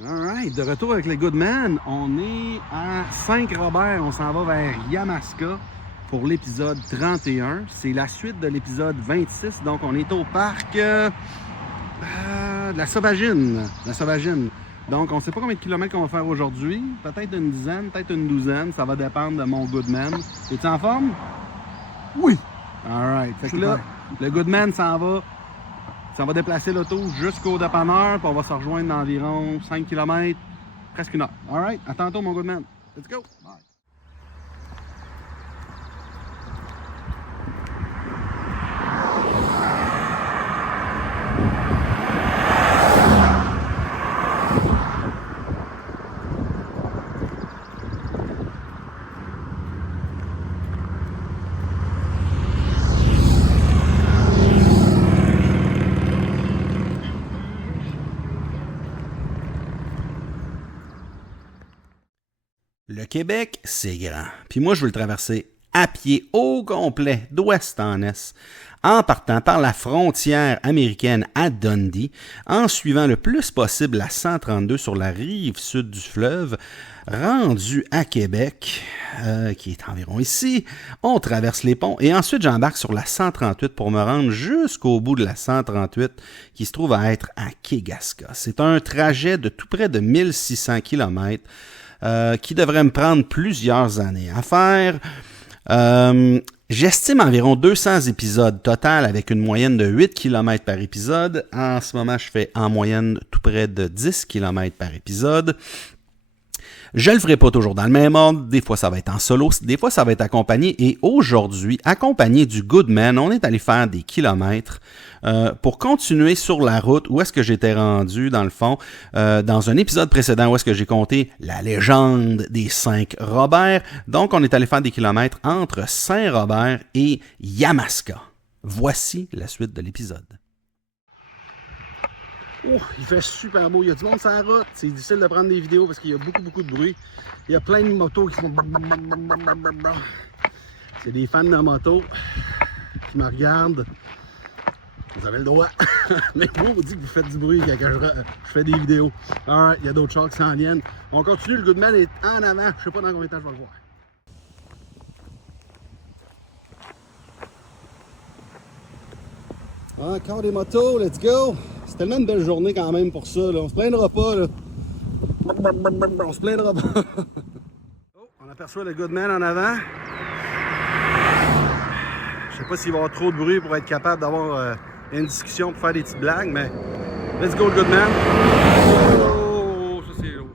Alright, de retour avec le Goodman. On est à Saint-Robert, on s'en va vers Yamaska pour l'épisode 31. C'est la suite de l'épisode 26, donc on est au parc de la Sauvagine. Donc on ne sait pas combien de kilomètres qu'on va faire aujourd'hui. Peut-être une dizaine, peut-être une douzaine. Ça va dépendre de mon Goodman. Es-tu en forme? Oui. Alright, fait que là, le Goodman s'en va. Ça va déplacer l'auto jusqu'au dépanneur, puis on va se rejoindre d'environ 5 km, presque une heure. Alright, à tantôt mon Goodman. Let's go! Bye! Le Québec, c'est grand. Puis moi, je veux le traverser à pied au complet, d'ouest en est, en partant par la frontière américaine à Dundee, en suivant le plus possible la 132 sur la rive sud du fleuve, rendu à Québec, qui est environ ici, on traverse les ponts et ensuite j'embarque sur la 138 pour me rendre jusqu'au bout de la 138 qui se trouve à être à Kegaska. C'est un trajet de tout près de 1600 km qui devrait me prendre plusieurs années à faire. J'estime environ 200 épisodes total avec une moyenne de 8 km par épisode. En ce moment, je fais en moyenne tout près de 10 km par épisode. Je le ferai pas toujours dans le même ordre. Des fois, ça va être en solo. Des fois, ça va être accompagné. Et aujourd'hui, accompagné du Goodman, on est allé faire des kilomètres pour continuer sur la route où est-ce que j'étais rendu, dans le fond, dans un épisode précédent où est-ce que j'ai compté la légende des Saint-Robert. Donc, on est allé faire des kilomètres entre Saint-Robert et Yamaska. Voici la suite de l'épisode. Oh, il fait super beau. Il y a du monde sur la route. C'est difficile de prendre des vidéos parce qu'il y a beaucoup de bruit. Il y a plein de motos qui font... C'est des fans de moto qui me regardent. Vous avez le droit. Mais vous dites que vous faites du bruit quand je fais des vidéos. Alright, il y a d'autres chars qui s'en viennent. On continue, le Goodman est en avant. Je sais pas dans combien de temps je vais le voir. Encore des motos, let's go! C'est tellement une belle journée quand même pour ça, là. On se plaindra pas, là. On se plaindra pas. Oh, on aperçoit le Goodman en avant. Je sais pas s'il va y avoir trop de bruit pour être capable d'avoir une discussion pour faire des petites blagues, mais let's go le Goodman. Oh, ça c'est lourd.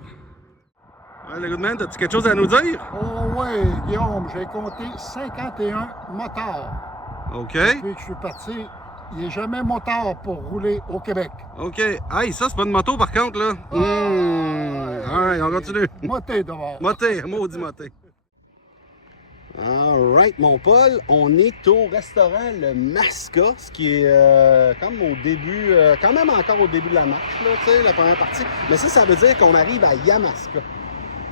Ouais, le Goodman, as-tu quelque chose à nous dire? Oh oui, Guillaume, j'ai compté 51 motards. OK. Depuis que je suis parti, il n'est jamais motard pour rouler au Québec. OK. Hey, ça, c'est pas une moto par contre, là. Alright, on continue. Moté d'abord. Moté, maudit moté. Alright, mon Paul, on est au restaurant Le Masca, ce qui est comme au début, quand même encore au début de la marche, là, tu sais, la première partie. Mais ça veut dire qu'on arrive à Yamaska.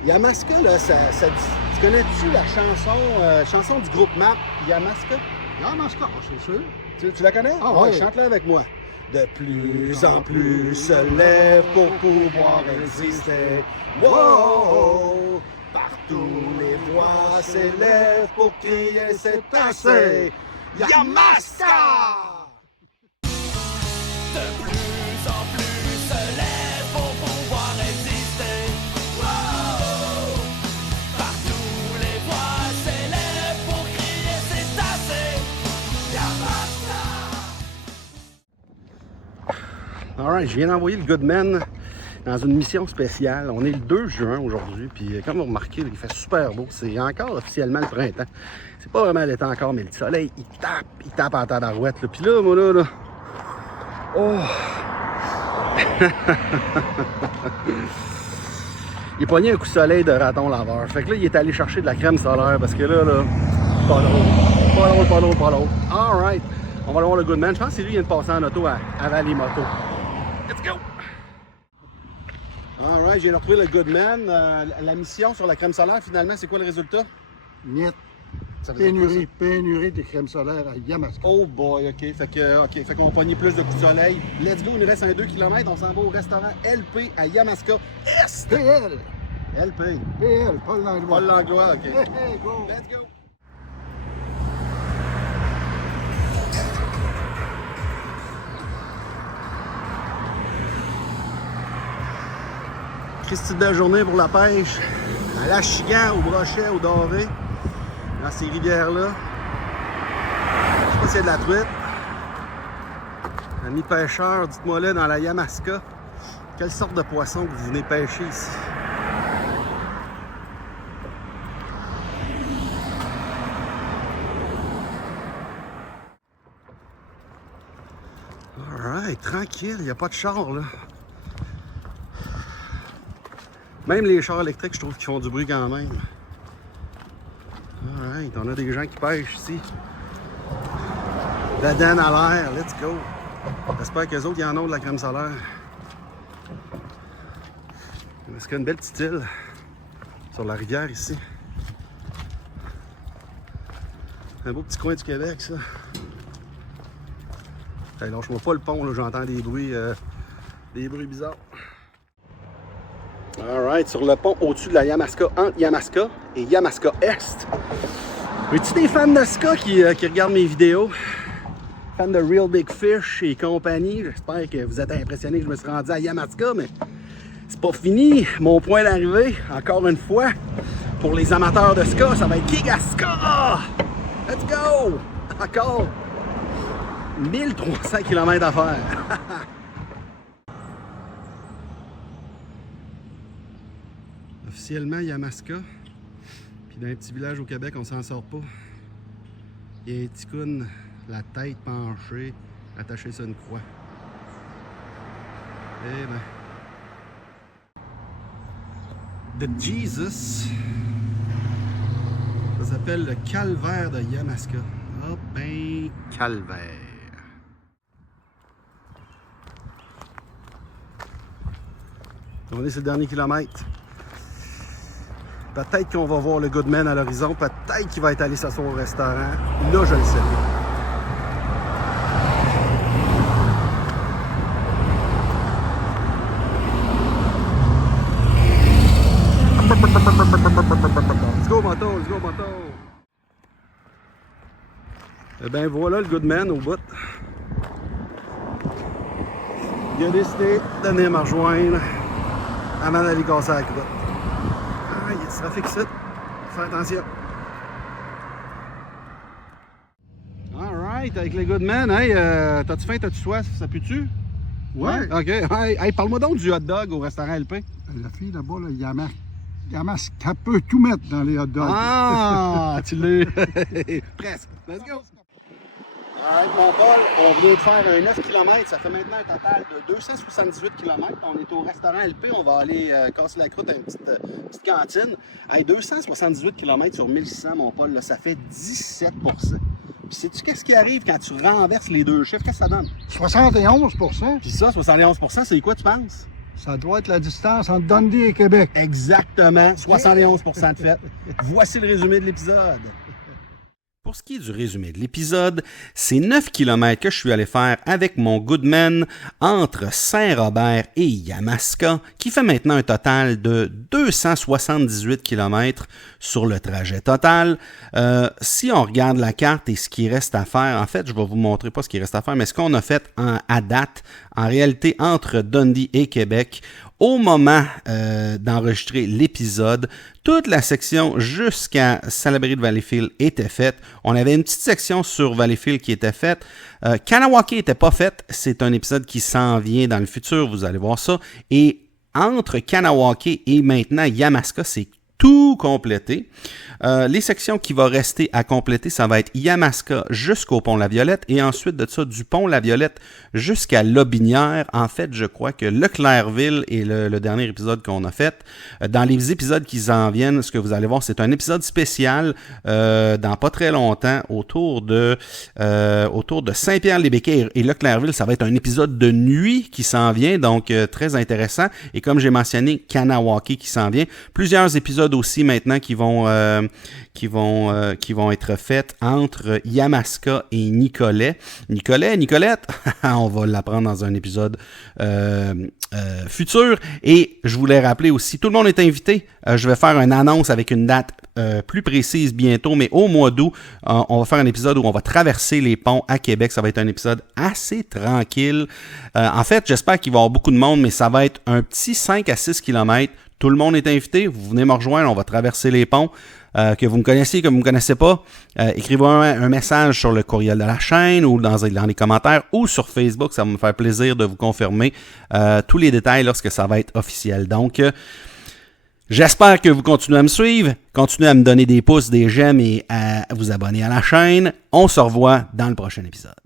Yamaska, là, tu connais-tu la chanson du groupe MAP, Yamaska? Yamaska, c'est sûr. Tu la connais? Ah ouais, oui. chante-la avec moi. De plus en plus se lève pour pouvoir résister. Wow! Partout les voix s'élèvent pour crier c'est assez. Yamaska! De plus en plus se lève pour pouvoir résister. Wow! Partout les voix s'élèvent pour crier c'est assez. Yamaska! Alright, je viens d'envoyer le Goodman dans une mission spéciale. On est le 2 juin aujourd'hui, puis comme vous remarquez, il fait super beau. C'est encore officiellement le printemps. C'est pas vraiment l'été encore, mais le soleil, il tape en tabarouette. Puis là, moi là... Oh! Il a pogné un coup de soleil de raton laveur. Fait que là, il est allé chercher de la crème solaire parce que là, pas drôle. Alright, on va aller voir le Goodman. Je pense que c'est lui qui vient de passer en auto avant les motos. Let's go! Alright, je viens de retrouver le Goodman. La mission sur la crème solaire, finalement, c'est quoi le résultat? Niet. Ça veut dire quoi, ça? Pénurie des crèmes solaires à Yamaska. Oh boy, OK. Fait qu'on va pogner plus de coups de soleil. Let's go, il nous reste un 2 km. On s'en va au restaurant LP à Yamaska Est. PL, LP. Paul Langlois. Paul Langlois, OK. Hey, go. Let's go. Christy de belle journée pour la pêche. À l'Achigan, au Brochet, au Doré. Dans ces rivières-là. Je sais pas s'il y a de la truite. Amis pêcheurs, dites-moi là dans la Yamaska, quelle sorte de poisson que vous venez pêcher ici? Alright, tranquille, il n'y a pas de char là. Même les chars électriques, je trouve qu'ils font du bruit quand même. Alright, on a des gens qui pêchent ici. La denne à l'air, let's go. J'espère qu'eux autres, ils en ont de la crème solaire. Est-ce qu'il y a une belle petite île sur la rivière ici? Un beau petit coin du Québec, ça. Hey, lâche-moi pas le pont, là, j'entends des bruits bizarres. Alright, sur le pont au-dessus de la Yamaska, entre Yamaska et Yamaska Est. Es-tu des fans de ska qui regardent mes vidéos? Fans de Real Big Fish et compagnie? J'espère que vous êtes impressionnés que je me suis rendu à Yamaska, mais c'est pas fini. Mon point d'arrivée, encore une fois, pour les amateurs de ska, ça va être Kigaska! Let's go! Encore 1300 km à faire. Officiellement Yamaska. Puis dans un petit village au Québec, on s'en sort pas. Il y a un ticoun, la tête penchée, attaché sur une croix. Eh ben. The Jesus. Ça s'appelle le calvaire de Yamaska. Ah ben, calvaire. On est sur le dernier kilomètre. Peut-être qu'on va voir le Goodman à l'horizon. Peut-être qu'il va être allé s'asseoir au restaurant. Là, je le sais pas. Let's go, moto, let's go, moto. Eh bien, voilà le Goodman au bout. Il a décidé de venir me rejoindre avant d'aller casser la croûte. Ah, il y a du trafic ici. Fais attention. Alright, avec les Goodman. Hey, t'as-tu faim, t'as-tu soif? Ça pue-tu? Ouais. OK. Hey, parle-moi donc du hot dog au restaurant LP. La fille là-bas, là, Yamaska peut tout mettre dans les hot dogs. Ah, tu l'as. Presque. Let's go. Alright, mon Paul, on vient de faire un 9 km. Ça fait maintenant un total de 278 km. On est au restaurant LP. On va aller casser la croûte à une petite cantine. Hey, 278 km sur 1600, mon Paul, là, ça fait 17 %. Puis sais-tu qu'est-ce qui arrive quand tu renverses les deux chiffres? Qu'est-ce que ça donne? 71 %. Puis ça, 71 %, c'est quoi, tu penses? Ça doit être la distance entre Dundee et Québec. Exactement, 71 % de fait. Voici le résumé de l'épisode. Pour ce qui est du résumé de l'épisode, c'est 9 km que je suis allé faire avec mon Goodman entre Saint-Robert et Yamaska, qui fait maintenant un total de 278 km sur le trajet total. Si on regarde la carte et ce qui reste à faire, en fait, je vais vous montrer pas ce qui reste à faire, mais ce qu'on a fait à date, en réalité, entre Dundee et Québec, au moment d'enregistrer l'épisode, toute la section jusqu'à Salaberry de Valleyfield était faite. On avait une petite section sur Valleyfield qui était faite. Kanawake n'était pas faite. C'est un épisode qui s'en vient dans le futur, vous allez voir ça. Et entre Kanawake et maintenant Yamaska, c'est tout complété. Les sections qui vont rester à compléter, ça va être Yamaska jusqu'au pont La Violette et ensuite de ça, du pont La Violette jusqu'à Lobinière. En fait, je crois que Leclercville est le dernier épisode qu'on a fait. Dans les épisodes qui s'en viennent, ce que vous allez voir, c'est un épisode spécial dans pas très longtemps autour de Saint-Pierre-les-Béquets et Leclercville. Ça va être un épisode de nuit qui s'en vient, donc très intéressant. Et comme j'ai mentionné, Kanawake qui s'en vient. Plusieurs épisodes épisodes aussi maintenant qui vont être faits entre Yamaska et Nicolette, on va l'apprendre dans un épisode futur. Et je voulais rappeler aussi, tout le monde est invité. Je vais faire une annonce avec une date plus précise bientôt, mais au mois d'août, on va faire un épisode où on va traverser les ponts à Québec. Ça va être un épisode assez tranquille. En fait, j'espère qu'il va y avoir beaucoup de monde, mais ça va être un petit 5 à 6 km. Tout le monde est invité. Vous venez me rejoindre. On va traverser les ponts. Que vous me connaissiez, que vous ne me connaissez pas, écrivez-moi un message sur le courriel de la chaîne ou dans les commentaires ou sur Facebook. Ça va me faire plaisir de vous confirmer tous les détails lorsque ça va être officiel. Donc, j'espère que vous continuez à me suivre, continuez à me donner des pouces, des j'aime et à vous abonner à la chaîne. On se revoit dans le prochain épisode.